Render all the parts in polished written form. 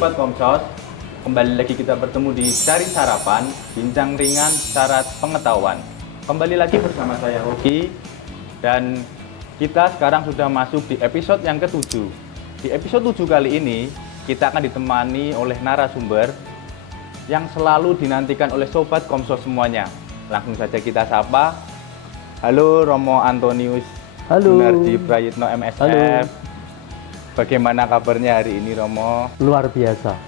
Sobat Komsos, kembali lagi kita bertemu di Cari Sarapan, bincang ringan syarat pengetahuan. Kembali lagi bersama saya Hoki, dan kita sekarang sudah masuk di episode yang ke-7. Di episode 7 kali ini, kita akan ditemani oleh narasumber yang selalu dinantikan oleh Sobat Komsos semuanya. Langsung saja kita sapa. Halo Romo Antonius. Halo. Gunardi Prayitno MSF. Halo. Bagaimana kabarnya hari ini, Romo? Luar biasa.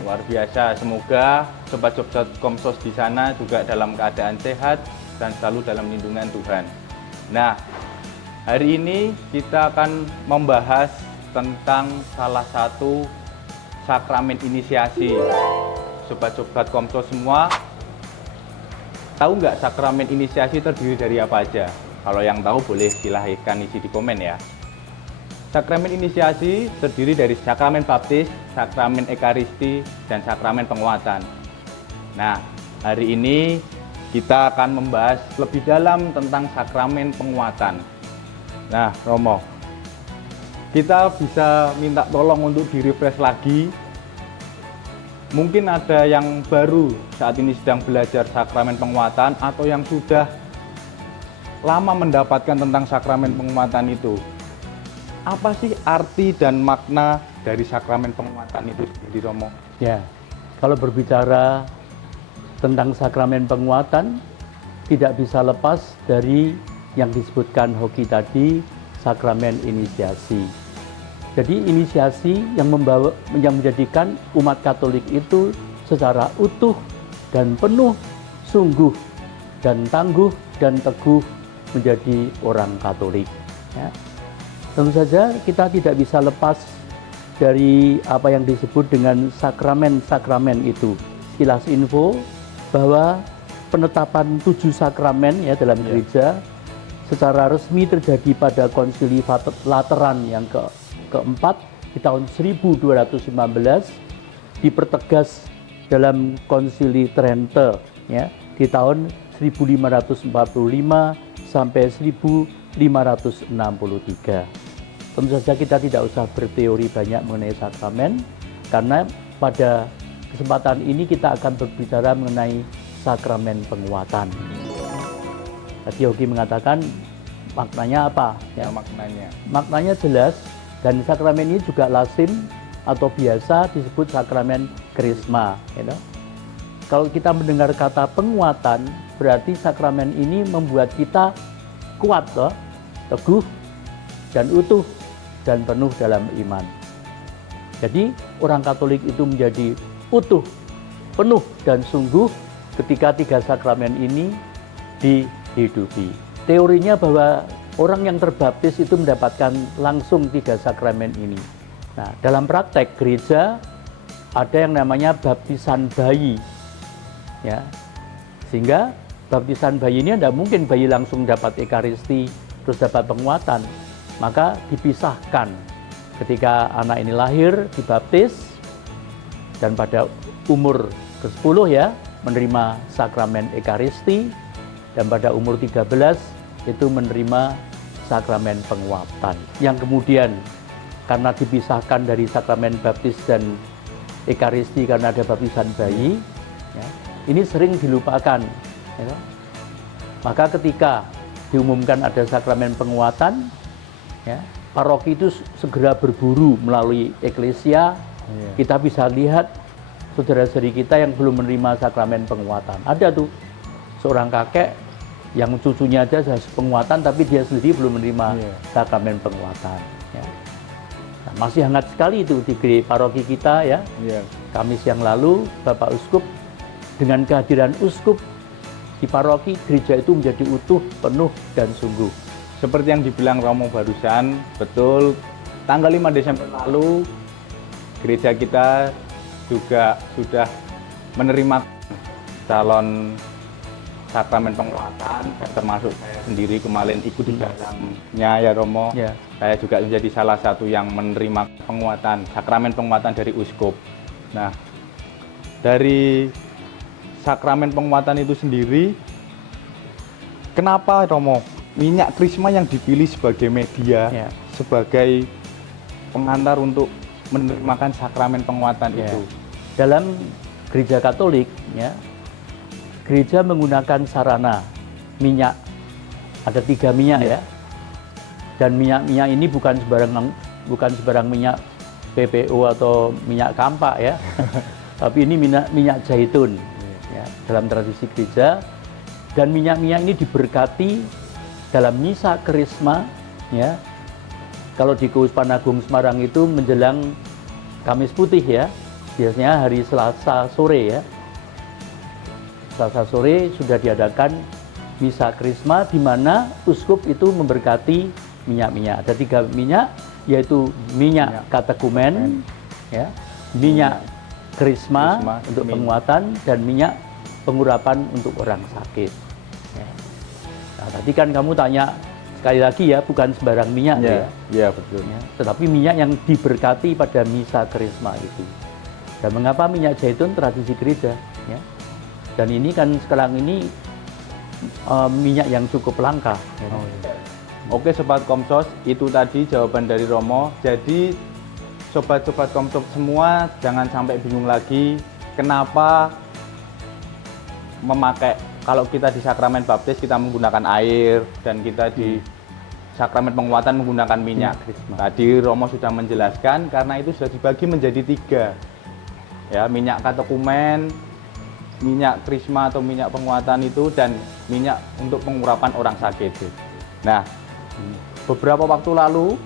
Luar biasa. Semoga sobat-sobat Komsos di sana juga dalam keadaan sehat dan selalu dalam lindungan Tuhan. Nah, hari ini kita akan membahas tentang salah satu sakramen inisiasi. Sobat-sobat Komsos semua, tahu nggak sakramen inisiasi terdiri dari apa aja? Kalau yang tahu boleh silahkan isi di komen ya. Sakramen inisiasi terdiri dari sakramen baptis, sakramen ekaristi, dan sakramen penguatan. Nah, hari ini kita akan membahas lebih dalam tentang sakramen penguatan. Nah, Romo, kita bisa minta tolong untuk di-refresh lagi. Mungkin ada yang baru saat ini sedang belajar sakramen penguatan atau yang sudah lama mendapatkan tentang sakramen penguatan itu. Apa sih arti dan makna dari sakramen penguatan itu sendiri, Romo? Ya, kalau berbicara tentang sakramen penguatan, tidak bisa lepas dari yang disebutkan Hoki tadi, sakramen inisiasi. Jadi inisiasi yang menjadikan umat Katolik itu secara utuh dan penuh, sungguh dan tangguh dan teguh menjadi orang Katolik. Ya. Tentu saja kita tidak bisa lepas dari apa yang disebut dengan sakramen-sakramen itu. Sekilas info bahwa penetapan 7 sakramen ya dalam gereja secara resmi terjadi pada Konsili Lateran yang keempat di tahun 1215, dipertegas dalam Konsili Trente ya di tahun 1545 sampai 1563. Tentu saja kita tidak usah berteori banyak mengenai sakramen, karena pada kesempatan ini kita akan berbicara mengenai sakramen penguatan. Tadi Hoki mengatakan maknanya apa? Ya, maknanya jelas, dan sakramen ini juga lazim atau biasa disebut sakramen krisma. Kalau kita mendengar kata penguatan, berarti sakramen ini membuat kita kuat, teguh dan utuh dan penuh dalam iman. Jadi orang Katolik itu menjadi utuh, penuh dan sungguh ketika 3 sakramen ini dihidupi. Teorinya bahwa orang yang terbaptis itu mendapatkan langsung 3 sakramen ini. Nah, dalam praktek gereja ada yang namanya baptisan bayi. Ya. Sehingga baptisan bayi ini tidak mungkin bayi langsung dapat ekaristi terus dapat penguatan. Maka dipisahkan ketika anak ini lahir, dibaptis, dan pada umur ke-10 ya, menerima sakramen ekaristi, dan pada umur 13 itu menerima sakramen penguatan. Yang kemudian karena dipisahkan dari sakramen baptis dan ekaristi karena ada baptisan bayi, ya, ini sering dilupakan. Ya. Maka ketika diumumkan ada sakramen penguatan, ya, paroki itu segera berburu melalui eklesia. Kita bisa lihat saudara-saudari kita yang belum menerima sakramen penguatan. Ada tuh seorang kakek yang cucunya aja penguatan, tapi dia sendiri belum menerima sakramen penguatan. Ya. Nah, masih hangat sekali itu di paroki kita ya. Kamis yang lalu Bapak Uskup, dengan kehadiran Uskup di paroki, gereja itu menjadi utuh, penuh dan sungguh. Seperti yang dibilang Romo barusan, betul, tanggal 5 Desember lalu gereja kita juga sudah menerima calon sakramen penguatan, termasuk saya sendiri kemarin ikut di dalamnya ya Romo. Ya. Saya juga menjadi salah satu yang menerima penguatan, sakramen penguatan dari Uskup. Nah, dari sakramen penguatan itu sendiri, kenapa Romo minyak krisma yang dipilih sebagai media, sebagai pengantar untuk menerimakan sakramen penguatan Ya. itu. Dalam gereja Katolik, ya, gereja menggunakan sarana minyak. Ada 3 minyak ya. Dan minyak-minyak ini bukan sembarang minyak PPO atau minyak kampak ya. Tapi ini minyak zaitun ya, dalam tradisi gereja. Dan minyak-minyak ini diberkati dalam misa Krisma ya. Kalau di Keuskupan Agung Semarang itu menjelang Kamis Putih ya. Biasanya hari Selasa sore ya. Selasa sore sudah diadakan misa Krisma di mana uskup itu memberkati minyak-minyak. Ada 3 minyak, yaitu minyak katekumen, ya, minyak Krisma untuk penguatan, dan minyak pengurapan untuk orang sakit. Ya. Nah, tadi kan kamu tanya sekali lagi ya, bukan sembarang minyak ya. Ya, betul. Ya, tetapi minyak yang diberkati pada misa Krisma itu. Dan mengapa minyak zaitun tradisi gereja? Ya. Dan ini kan sekarang ini minyak yang cukup langka. Ya. Oke Sobat Komsos, itu tadi jawaban dari Romo. Jadi Sobat-Sobat Komsos semua jangan sampai bingung lagi kenapa memakai, kalau kita di sakramen baptis kita menggunakan air dan kita di sakramen penguatan menggunakan minyak. Tadi Romo sudah menjelaskan karena itu sudah dibagi menjadi 3. Ya, minyak katekumen, minyak krisma atau minyak penguatan itu, dan minyak untuk pengurapan orang sakit. Nah, beberapa waktu lalu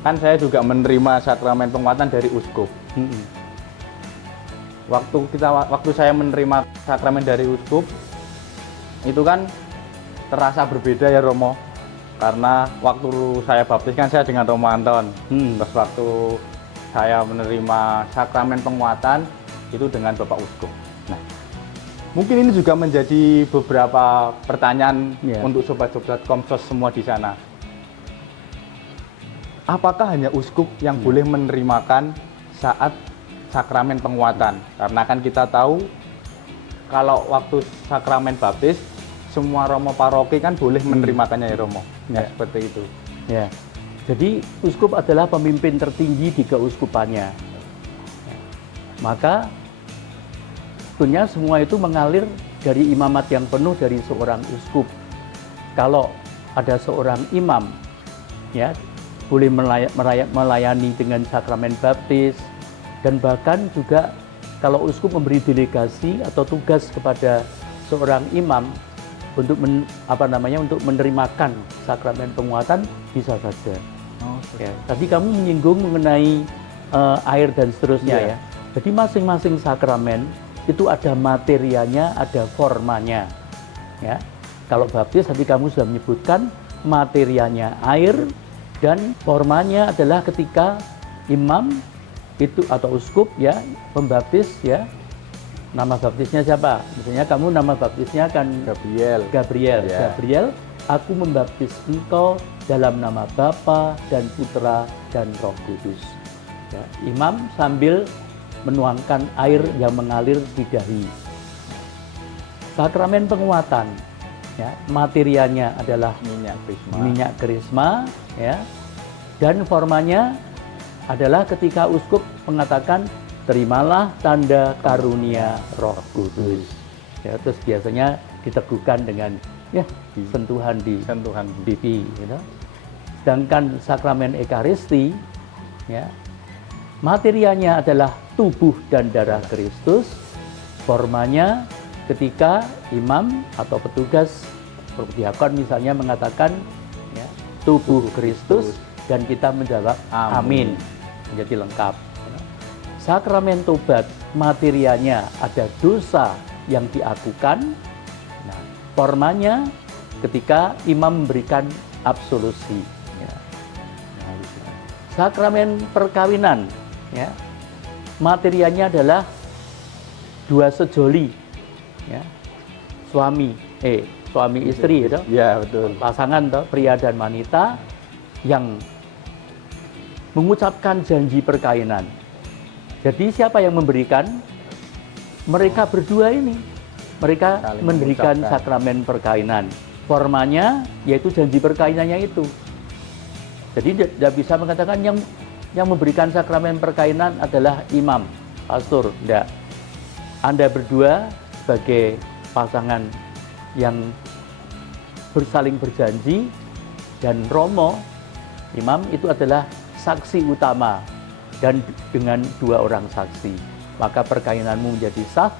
kan saya juga menerima sakramen penguatan dari uskup. Waktu saya menerima sakramen dari uskup itu kan terasa berbeda ya Romo, karena waktu saya baptis kan saya dengan Romo Anton. Terus waktu saya menerima sakramen penguatan itu dengan Bapak Uskup. Nah, mungkin ini juga menjadi beberapa pertanyaan untuk Sobat-Sobat Komsos semua di sana. Apakah hanya uskup yang boleh menerimakan saat sakramen penguatan? Karena kan kita tahu kalau waktu sakramen baptis semua romo paroki kan boleh menerimakannya ya Romo. Ya, seperti itu. Ya. Jadi uskup adalah pemimpin tertinggi di keuskupannya. Maka sebetulnya semua itu mengalir dari imamat yang penuh dari seorang uskup. Kalau ada seorang imam, ya, boleh melayani dengan sakramen baptis, dan bahkan juga kalau uskup memberi delegasi atau tugas kepada seorang imam untuk untuk menerimakan sakramen penguatan, bisa saja. Ya, tadi kamu menyinggung mengenai air dan seterusnya ya. Jadi masing-masing sakramen itu ada materianya, ada formanya. Ya. Kalau baptis tadi kamu sudah menyebutkan materianya air, dan formanya adalah ketika imam itu atau uskup ya membaptis ya. Nama baptisnya siapa? Misalnya kamu nama baptisnya kan Gabriel. Ya. Gabriel, aku membaptis engkau dalam nama Bapa dan Putra dan Roh Kudus. Ya, imam sambil menuangkan air yang mengalir di dahi. Sakramen penguatan, ya, materianya adalah minyak krisma, ya, dan formanya adalah ketika uskup mengatakan terimalah tanda karunia Roh Kudus. Ya, terus biasanya diteguhkan dengan sentuhan di pipi. You know? Sedangkan sakramen Ekaristi, ya, materianya adalah tubuh dan darah Kristus. Formanya ketika imam atau petugas diakon misalnya mengatakan ya, tubuh Kristus, dan kita menjawab amin, menjadi lengkap. Sakramen tobat, materianya ada dosa yang diakukan. Nah, formanya ketika imam memberikan absolusi. Ya. Nah, sakramen perkawinan, ya, materianya adalah dua sejoli, ya, suami istri, gitu. Ya, betul. Pasangan toh, pria dan wanita yang mengucapkan janji perkawinan. Jadi siapa yang memberikan? Mereka berdua ini. Mereka saling mendirikan mengucapkan sakramen perkawinan. Formanya yaitu janji perkawinannya itu. Jadi tidak bisa mengatakan yang yang memberikan sakramen perkawinan adalah imam, pastor, enggak. Anda berdua sebagai pasangan yang bersaling berjanji, dan romo, imam itu adalah saksi utama, dan dengan 2 orang saksi, maka perkawinanmu menjadi sah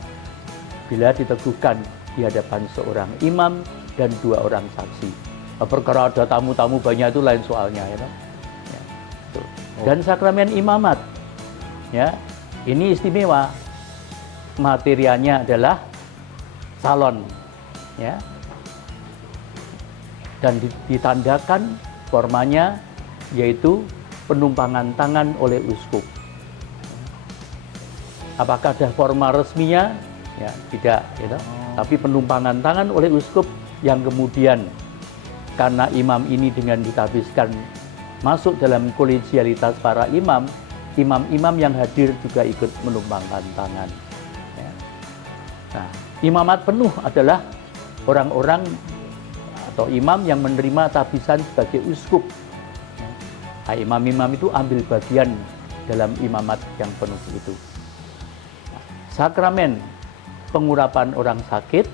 bila diteguhkan di hadapan seorang imam dan 2 orang saksi. Perkara ada tamu-tamu banyak itu lain soalnya, ya, ya. Dan sakramen imamat, ya, ini istimewa. Materianya adalah salon, ya, dan ditandakan formanya yaitu penumpangan tangan oleh uskup. Apakah ada forma resminya? Ya, tidak, gitu. Tapi penumpangan tangan oleh uskup yang kemudian karena imam ini dengan ditabiskan masuk dalam kolegialitas para imam, imam-imam yang hadir juga ikut menumpangkan tangan. Ya. Nah, imamat penuh adalah orang-orang atau imam yang menerima tabisan sebagai uskup. Nah, imam-imam itu ambil bagian dalam imamat yang penuh itu. Sakramen pengurapan orang sakit,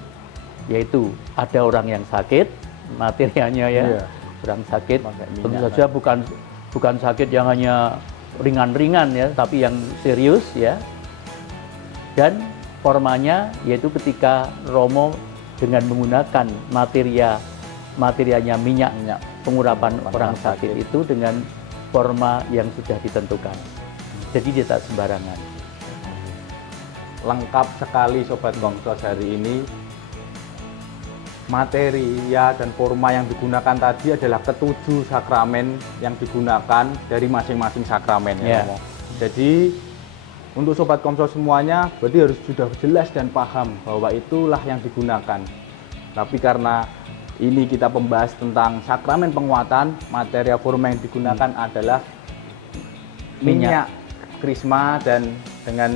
yaitu ada orang yang sakit, materianya ya, orang sakit, tentu saja bukan sakit yang hanya ringan-ringan ya, tapi yang serius ya. Dan formanya yaitu ketika romo dengan menggunakan materianya minyak pengurapan orang sakit itu dengan forma yang sudah ditentukan. Jadi tidak sembarangan. Lengkap sekali Sobat Komsos hari ini. Materi ya dan forma yang digunakan tadi adalah ketujuh sakramen yang digunakan dari masing-masing sakramen ya. Jadi untuk Sobat Komsos semuanya berarti harus sudah jelas dan paham bahwa itulah yang digunakan. Tapi karena ini kita membahas tentang sakramen penguatan, materi forma yang digunakan adalah minyak krisma dan dengan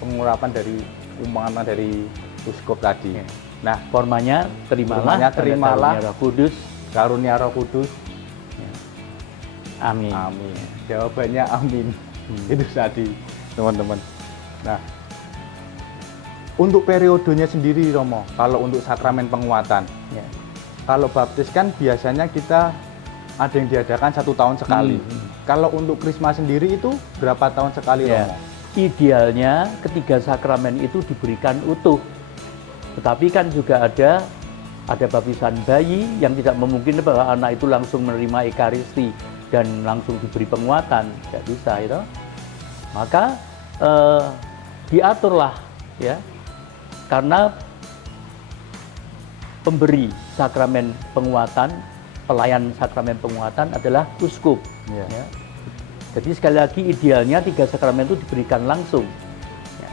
pengurapan dari umpama dari uskup tadi. Nah, formanya terimalah karunia Roh Kudus. Amin. Amin. Jawabannya amin. Itu tadi, teman-teman. Nah, untuk periodenya sendiri Romo, kalau untuk sakramen penguatan, kalau baptis kan biasanya kita ada yang diadakan 1 tahun sekali. Kalau untuk krisma sendiri itu berapa tahun sekali Romo? Idealnya ketiga sakramen itu diberikan utuh. Tetapi kan juga ada baptisan bayi yang tidak memungkinkan bahwa anak itu langsung menerima Ekaristi dan langsung diberi penguatan, tidak bisa itu. Maka diaturlah ya, karena pemberi sakramen penguatan, pelayan sakramen penguatan adalah uskup. Ya. Jadi sekali lagi idealnya 3 sakramen itu diberikan langsung. Ya.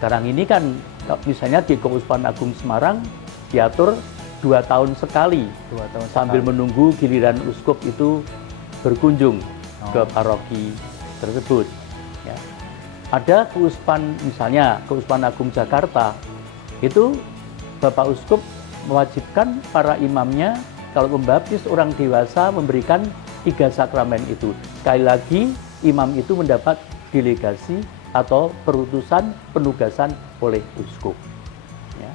Sekarang ini kan misalnya di Keuskupan Agung Semarang diatur 2 tahun sekali, sambil menunggu giliran uskup itu berkunjung ke paroki tersebut. Ya. Ada keuskupan, misalnya Keuskupan Agung Jakarta, itu Bapak Uskup mewajibkan para imamnya kalau membaptis orang dewasa memberikan 3 sakramen itu. Sekali lagi, imam itu mendapat delegasi atau perutusan penugasan oleh uskup. Ya.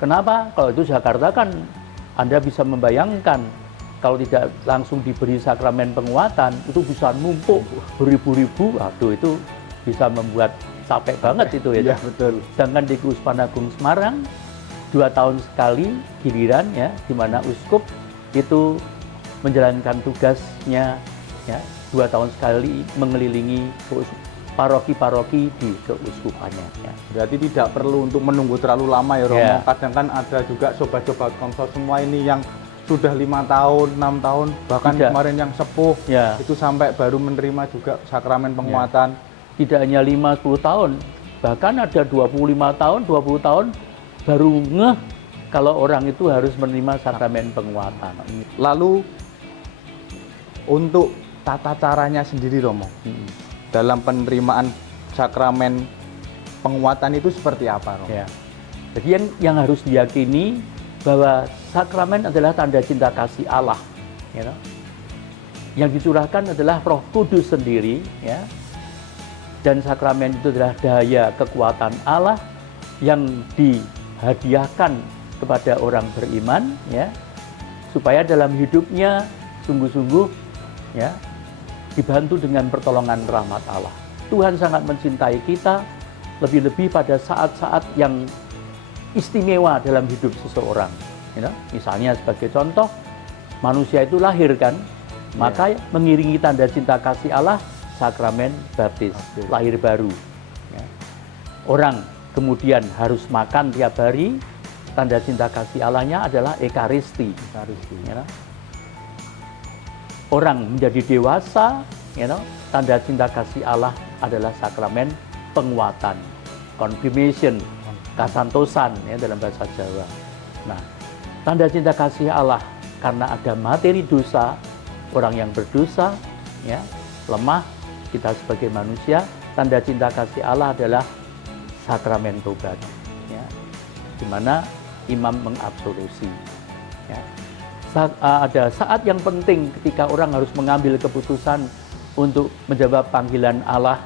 Kenapa? Kalau itu Jakarta kan Anda bisa membayangkan kalau tidak langsung diberi sakramen penguatan itu bisa numpuk beribu-ribu. Aduh, itu bisa membuat capek banget itu ya. Betul. Sedangkan di Keuskupan Agung Semarang 2 tahun sekali giliran ya, di mana uskup itu menjalankan tugasnya ya, 2 tahun sekali mengelilingi paroki-paroki di keuskupannya. Ya. Berarti tidak perlu untuk menunggu terlalu lama ya Romo. Ya. Kadang kan ada juga sobat-sobat Komsos semua ini yang sudah 5 tahun, 6 tahun, bahkan kemarin yang sepuh itu sampai baru menerima juga sakramen penguatan. Tidak hanya 5-10 tahun, bahkan ada 25 tahun, 20 tahun baru ngeh kalau orang itu harus menerima sakramen penguatan. Lalu untuk tata caranya sendiri Romo, dalam penerimaan sakramen penguatan itu seperti apa Romo? Ya. Jadi yang harus diyakini bahwa sakramen adalah tanda cinta kasih Allah. You know? yang dicurahkan adalah Roh Kudus sendiri, ya. Dan sakramen itu adalah daya kekuatan Allah yang dihadiahkan kepada orang beriman, ya, supaya dalam hidupnya sungguh-sungguh, ya, dibantu dengan pertolongan rahmat Allah. Tuhan sangat mencintai kita, lebih-lebih pada saat-saat yang istimewa dalam hidup seseorang. Misalnya sebagai contoh, manusia itu lahir kan, maka mengiringi tanda cinta kasih Allah, sakramen baptis, lahir baru. Ya. Orang kemudian harus makan tiap hari, tanda cinta kasih Allahnya adalah Ekaristi. Ya. Orang menjadi dewasa, tanda cinta kasih Allah adalah sakramen penguatan, confirmation, kasantosan, ya, dalam bahasa Jawa. Nah, tanda cinta kasih Allah karena ada materi dosa, orang yang berdosa, ya, lemah, kita sebagai manusia, tanda cinta kasih Allah adalah sakramen tobat, ya, di mana imam mengabsolusi. Ya. Ada saat yang penting ketika orang harus mengambil keputusan untuk menjawab panggilan Allah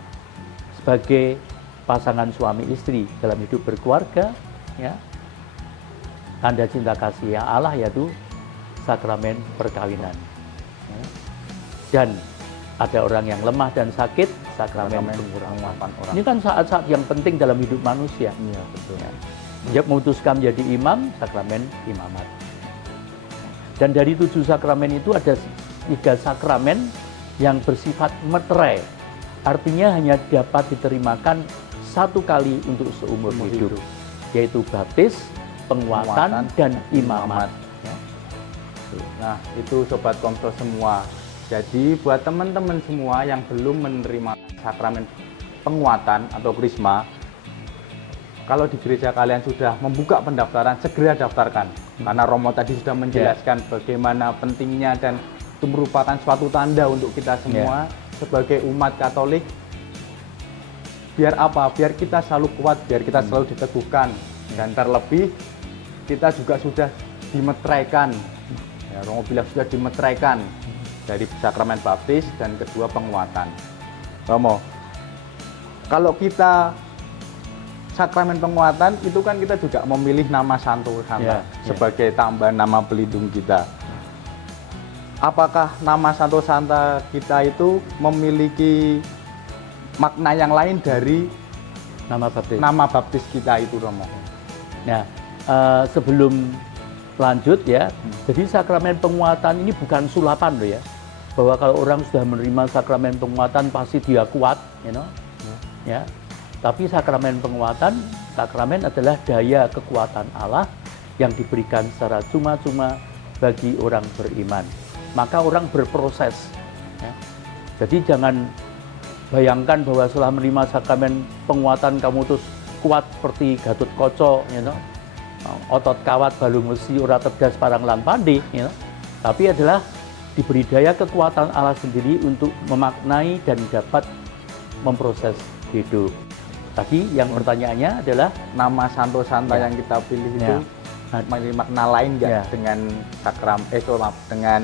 sebagai pasangan suami istri dalam hidup berkeluarga, ya. Tanda cinta kasih Allah yaitu sakramen perkawinan. Ya. Dan ada orang yang lemah dan sakit, sakramen pengurapan orang. Ini kan saat-saat yang penting dalam hidup manusia. Iya, betul. Ya. Dia memutuskan menjadi imam, sakramen imamat. Dan dari 7 sakramen itu ada 3 sakramen yang bersifat meterai. Artinya hanya dapat diterimakan 1 kali untuk seumur hidup, yaitu baptis, penguatan, dan imamat. Ya. Nah, itu Sobat Komsos semua. Jadi buat teman-teman semua yang belum menerima sakramen penguatan atau krisma, kalau di gereja kalian sudah membuka pendaftaran, segera daftarkan. Karena Romo tadi sudah menjelaskan bagaimana pentingnya dan itu merupakan suatu tanda untuk kita semua sebagai umat Katolik. Biar apa? Biar kita selalu kuat, biar kita selalu diteguhkan. Dan terlebih kita juga sudah dimeteraikan. Ya, Romo bilang sudah dimeteraikan dari sakramen baptis dan kedua penguatan. Romo, kalau kita sakramen penguatan itu kan kita juga memilih nama Santo Santa sebagai tambahan nama pelindung kita. Apakah nama Santo Santa kita itu memiliki makna yang lain dari nama baptis kita itu, Romo? Nah, sebelum lanjut ya, jadi sakramen penguatan ini bukan sulapan loh ya, bahwa kalau orang sudah menerima sakramen penguatan pasti dia kuat, ya. Tapi sakramen penguatan, sakramen adalah daya kekuatan Allah yang diberikan secara cuma-cuma bagi orang beriman. Maka orang berproses. Ya. Jadi jangan bayangkan bahwa setelah menerima sakramen penguatan kamu terus kuat seperti Gatut Kaca, otot kawat balung besi ora tegas parang lan pandi, tapi adalah diberi daya kekuatan Allah sendiri untuk memaknai dan dapat memproses hidup. Tadi yang pertanyaannya adalah nama Santo Santa yang kita pilih itu memiliki makna lain nggak dengan dengan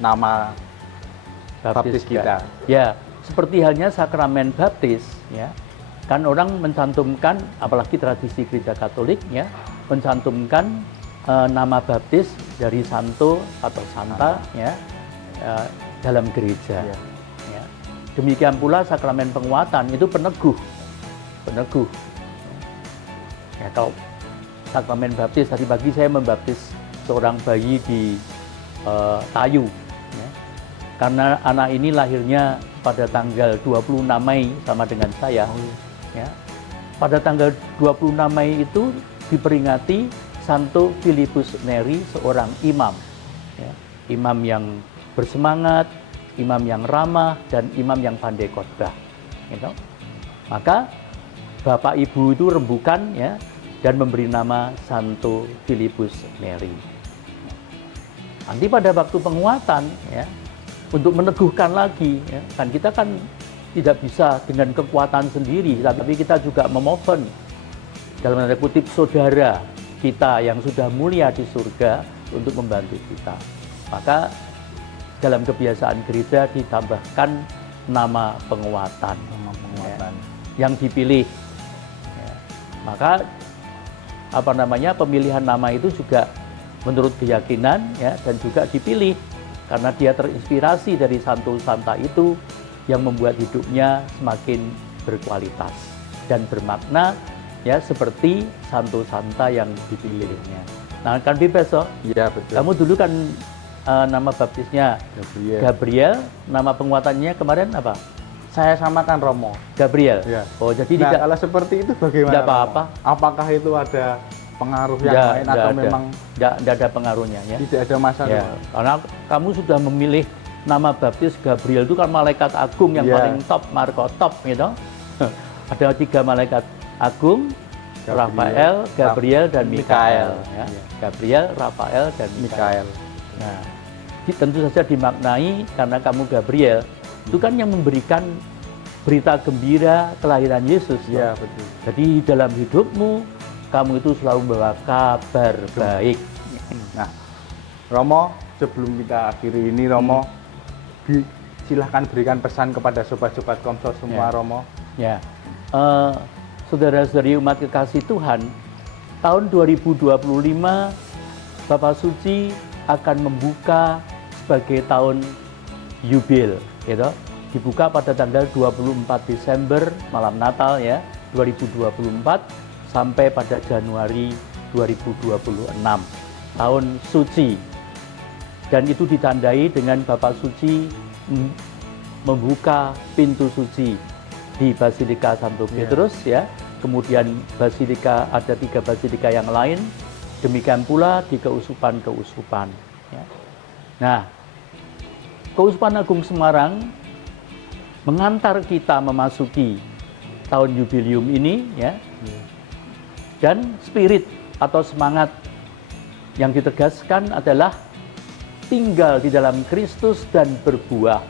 nama baptis kita? Ya, seperti halnya sakramen baptis, ya. Kan orang mencantumkan, apalagi tradisi Gereja Katolik, ya, mencantumkan nama baptis dari santo atau santa, ya, dalam gereja. Ya. Demikian pula sakramen penguatan itu peneguh. Ya, kalau sakramen baptis, tadi pagi saya membaptis seorang bayi di Tayu, ya. Karena anak ini lahirnya pada tanggal 26 Mei sama dengan saya, ya. Pada tanggal 26 Mei itu diperingati Santo Filipus Neri, seorang imam, ya. Imam yang bersemangat, imam yang ramah, dan imam yang pandai khotbah, gitu. Maka Bapak Ibu itu rembukan, ya, dan memberi nama Santo Filipus Neri. Nanti pada waktu penguatan, ya, untuk meneguhkan lagi, ya, kan kita kan tidak bisa dengan kekuatan sendiri, tapi kita juga memohon dalam tanda kutip saudara kita yang sudah mulia di surga untuk membantu kita. Maka dalam kebiasaan gereja ditambahkan nama penguatan, yang dipilih. Ya. Maka pemilihan nama itu juga menurut keyakinan ya, dan juga dipilih karena dia terinspirasi dari santo santa itu yang membuat hidupnya semakin berkualitas dan bermakna ya seperti santo santa yang dipilihnya. Nah, kan bebas so? Iya, betul. Kamu dulu kan nama baptisnya Gabriel, nama penguatannya kemarin apa? Saya samakan Romo. Gabriel. Ya. Oh, jadi Nah, tidak kalau seperti itu bagaimana? Tidak apa-apa. Romo? Apakah itu ada pengaruh yang lain atau memang tidak ada pengaruhnya ya? Tidak ada masalah. Ya, karena kamu sudah memilih nama baptis Gabriel itu kan malaikat agung yang paling top, Marco top gitu. Ada 3 malaikat agung, Rafael, Gabriel, dan Mikael. Ya. Gabriel, Rafael, dan Mikael. Nah, tentu saja dimaknai karena kamu Gabriel itu kan yang memberikan berita gembira kelahiran Yesus. Iya, betul. Jadi dalam hidupmu kamu itu selalu membawa kabar baik. Nah, Romo, sebelum kita akhiri ini, Romo, silahkan berikan pesan kepada sobat-sobat Komsos semua, Romo. Ya, saudara-saudari umat kekasih Tuhan, tahun 2025 Bapak Suci akan membuka sebagai tahun Yubil, gitu. Dibuka pada tanggal 24 Desember malam Natal ya, 2024 sampai pada Januari 2026, tahun suci. Dan itu ditandai dengan Bapak Suci membuka pintu suci di Basilika Santo Petrus ya. Kemudian ada 3 basilika yang lain. Demikian pula di keuskupan-keuskupan. Ya. Nah, Keuskupan Agung Semarang mengantar kita memasuki tahun jubileum ini, ya. Dan spirit atau semangat yang ditegaskan adalah tinggal di dalam Kristus dan berbuah,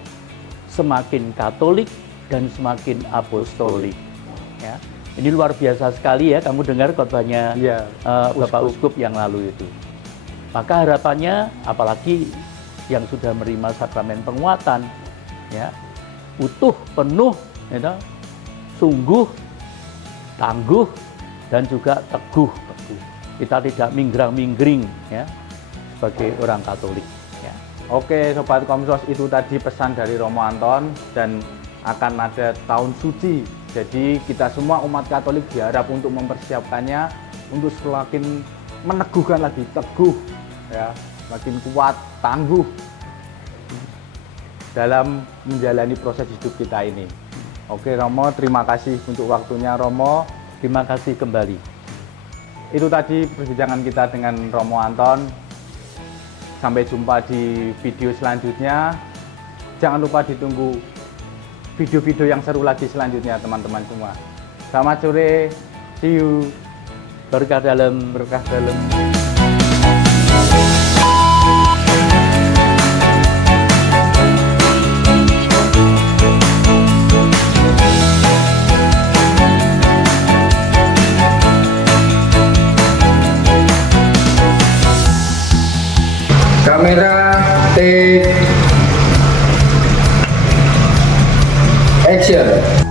semakin Katolik dan semakin apostolik. Ya. Ini luar biasa sekali ya, kamu dengar khotbahnya Bapak Uskup yang lalu itu. Maka harapannya, apalagi yang sudah menerima sakramen penguatan, ya, utuh, penuh, ya, sungguh, tangguh, dan juga teguh. Kita tidak minggrang-minggring ya, sebagai orang Katolik. Ya. Oke, Sobat Komsos, itu tadi pesan dari Romo Anton, dan akan ada tahun suci. Jadi kita semua umat Katolik diharap untuk mempersiapkannya, untuk semakin meneguhkan lagi, teguh, ya, makin kuat, tangguh dalam menjalani proses hidup kita ini. Oke Romo, terima kasih untuk waktunya Romo. Terima kasih kembali. Itu tadi perbincangan kita dengan Romo Anton. Sampai jumpa di video selanjutnya. Jangan lupa ditunggu video-video yang seru lagi selanjutnya teman-teman semua. Selamat sore, see you. Berkah dalam. Berkah dalam. Kamera, take, action.